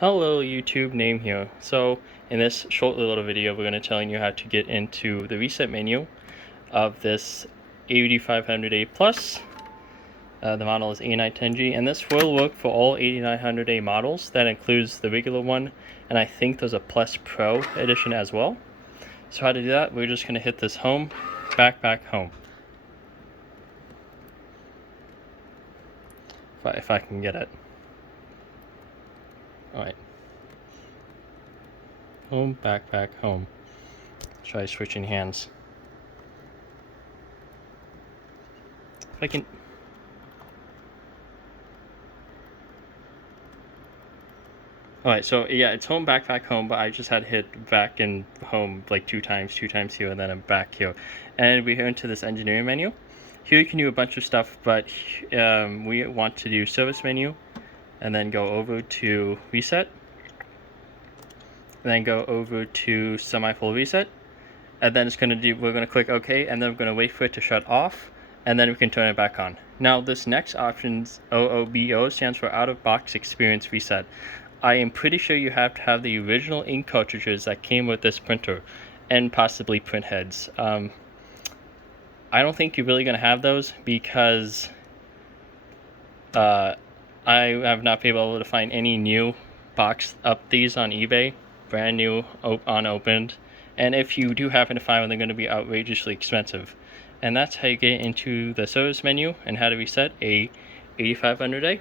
Hello YouTube, Name here. So in this short little video we're going to tell you how to get into the reset menu of this 8500A Plus. The model is A910G, and this will work for all 8900A models. That includes the regular one, and I think there's a Plus Pro edition as well. So how to do that, we're just going to hit this home, back home. If I can get it. Alright. Home, back home. Try switching hands. If I can. Alright, so yeah, it's home, back home, but I just had to hit back and home like two times here, and then I'm back here. And we go into this engineering menu. Here you can do a bunch of stuff, but we want to do service menu, and then go over to reset, and then go over to semi-full reset, and then we're going to click OK, and then we're going to wait for it to shut off, and then we can turn it back on. Now this next option, OOBO, stands for out of box experience reset. I am pretty sure you have to have the original ink cartridges that came with this printer, and possibly print heads. I don't think you're really going to have those because I have not been able to find any new box up these on eBay, brand new, unopened. And if you do happen to find one, they're going to be outrageously expensive. And that's how you get into the service menu and how to reset a 8500A.